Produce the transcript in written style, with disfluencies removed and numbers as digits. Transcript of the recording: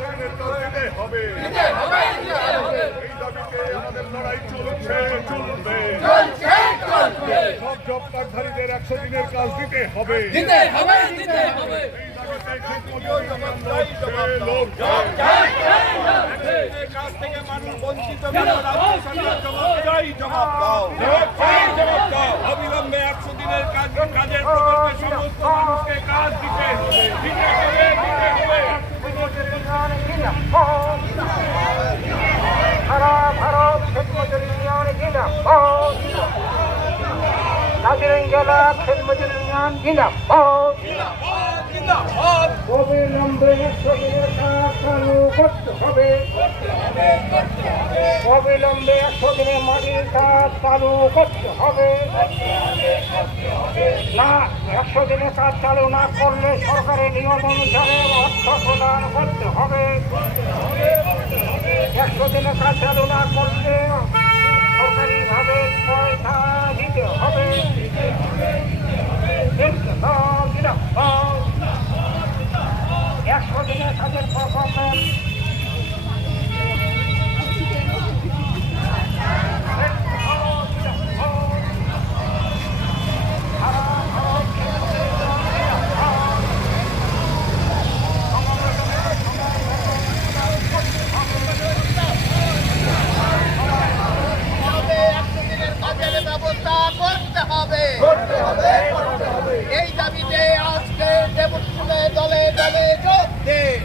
এই দাবিতে আমাদের লড়াই চলছে, চলবে। সব জব কার্ডধারীদের 100 দিনের কাজ দিতে হবে। এই দাবিতে কাজ থেকে মানুষ বঞ্চিত জবাব দাও। অবিলম্বে 100 দিনের কাজের প্রকল্পে সমস্ত মানুষকে কাজ দিতে হবে, দিতে হবে, দিতে হবে। সারা ভারত খেতমজুর ইউনিয়ন জিন্দাবাদ, দার্জিলিং জেলা খেতমজুর ইউনিয়ন জিন্দাবাদ। অবিলম্বে 100 দিনের কাজ চালু করতে হবে, অবিলম্বে 100 দিনের মাটির কাজ চালু করতে হবে। না, 100 দিনের কাজ চালু না করলে সরকারের নিয়ম অনুসারে অর্থ প্রদান করতে হবে। 100 দিনের কাজ চালু না করলে সরকারিভাবে পয়সা দিতে হবে। 100 দিনের কাজের প্রকল্পে ব্যবস্থা করতে হবে। এই দাবিতে আজকে দেবস্কুলে দলে দলে যোগ দিন।